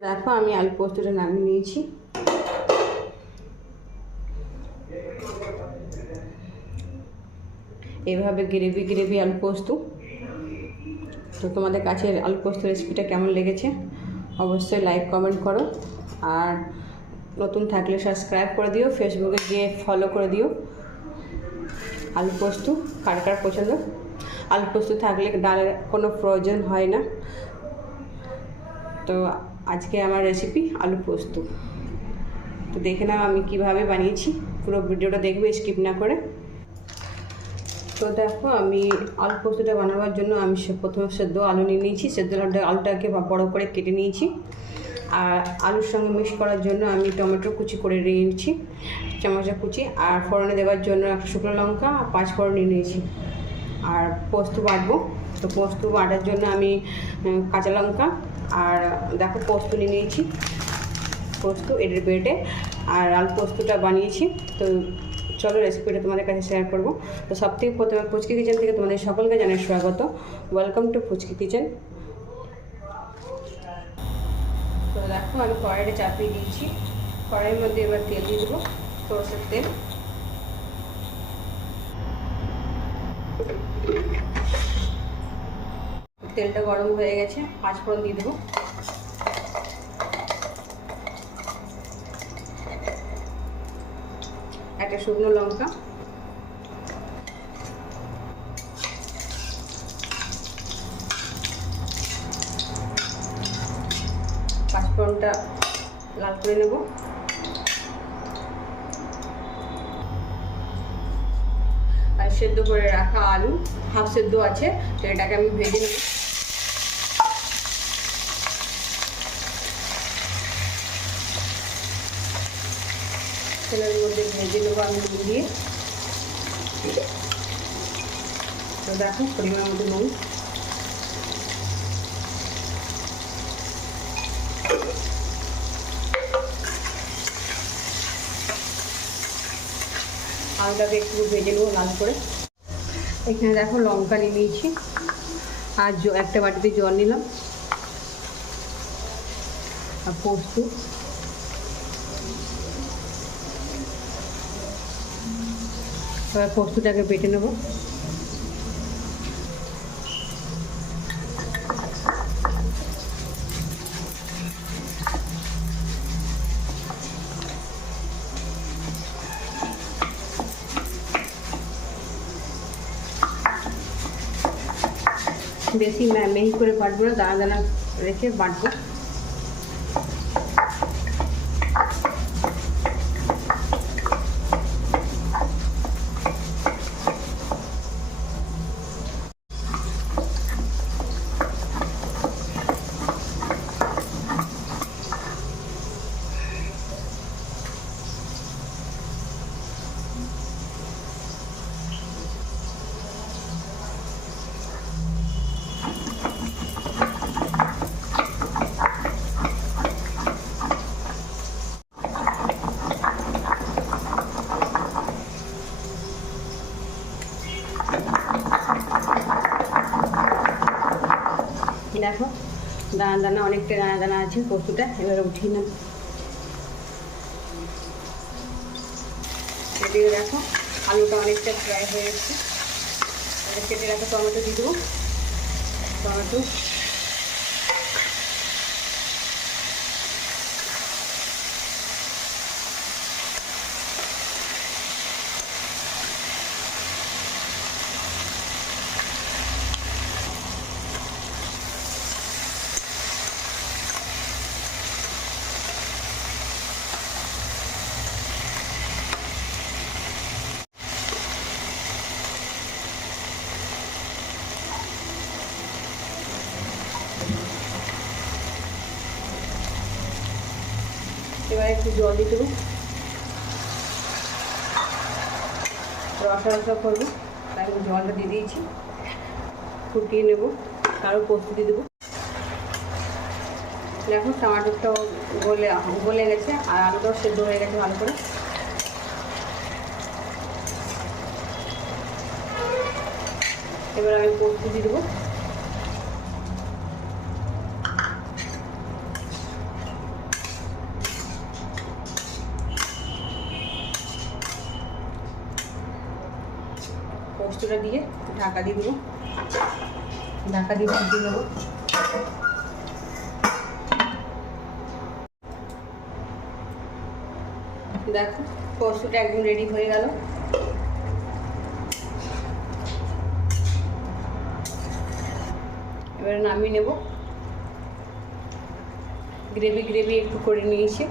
দেখো আমি আলু পোস্তটা নামিয়ে নিয়েছি। এইভাবে গ্রেভি গ্রেভি আলু পোস্ত। তো তোমাদের কাছে আলু পোস্ত রেসিপিটা কেমন লেগেছে অবশ্যই লাইক কমেন্ট করো, আর নতুন থাকলে সাবস্ক্রাইব করে দিও, ফেসবুকে গিয়ে ফলো করে দিও। আলু পোস্ত কার কার পছন্দ। আলু পোস্ত থাকলে ডালের কোনো প্রয়োজন হয় না। তো আজকে আমার রেসিপি আলু পোস্ত। তো দেখে নাও আমি কিভাবে বানিয়েছি, পুরো ভিডিওটা দেখবে স্কিপ না করে। তো দেখো আমি আলু পোস্তটা বানাবার জন্য আমি প্রথমে সেদ্ধ আলু নিয়ে নিয়েছি। সেদ্ধ আলুটাকে বড় করে কেটে নিয়েছি। আর আলুর সঙ্গে মিক্স করার জন্য আমি টমেটো কুচি করে নিয়েছি, চামচা কুচি। আর ফোড়নে দেওয়ার জন্য একটা শুকনো লঙ্কা আর 5 ফোড়ন নিয়ে নিয়েছি। আর পোস্ত বাটবো। তো পোস্ত বাটার জন্য আমি কাঁচা লঙ্কা আর দেখো পোস্ত নিয়ে নিয়েছি, পোস্ত এটার বেটে আর আলু পোস্তটা বানিয়েছি। তো চলো রেসিপিটা তোমাদের কাছে শেয়ার করবো। তো সবথেকে প্রথমে ফুচকি কিচেন থেকে তোমাদের সকলকে জানাই স্বাগত। Welcome to ফুচকি kitchen. তো দেখো আমি কড়াইটা চাপিয়ে দিয়েছি। কড়াইয়ের মধ্যে এবার তেল দিয়ে দেবো, সরষের তেল। তেলটা গরম হয়ে গেছে, 5 ফোড়ন দিয়ে দেবো। একটা শুকনো লঙ্কা, পাঁচফোড়নটা লাল করে নেব। আর সেদ্ধ করে রাখা আলু হাফ সেদ্ধ আছে, তো এটাকে আমি ভেজে নেব। তেলের মধ্যে ভেজে নেবো আমি নুন দিয়ে। তো দেখো পরিমাণ মতো নুন, আলুটাকে একটু ভেজে নেবো লাল করে। এখানে দেখো লঙ্কা নিয়ে নিয়েছি আর একটা বাটিতে জল নিলাম আর পোস্ত। এবার পোস্তটাকে বেটে নেব। বেশি মিহি করে বাটবো না, দানা দানা রেখে বাটবো। দেখো দানা দানা অনেকটা দানা দানা আছে পোস্তটা, এবারে উঠিয়ে নেব। এদিকে দেখো আলুটা অনেকটা ফ্রাই হয়ে গেছে। কেটে রাখা টমেটো দিয়ে দেবো। টমেটো এবার একটু জল দিয়ে দেবো, রসা রসা করবো, তাই জলটা দিয়ে দিয়েছি। ফুটিয়ে নেবো, তারও পোস্ত দিয়ে দেবো। দেখো টমাটোটাও গলে গেছে আর আলুটাও সেদ্ধ হয়ে গেছে ভালো করে। এবার আমি পোস্ত দিয়ে দেবো। পোস্তটা দিয়ে ঢাকা দিয়ে দেবো, ঢাকা দিয়ে ফুটিয়ে নেবো। দেখো পোস্তটা একদম রেডি হয়ে গেল। এবারে নামিয়ে নেব। গ্রেভি একটু করে নিয়েছি।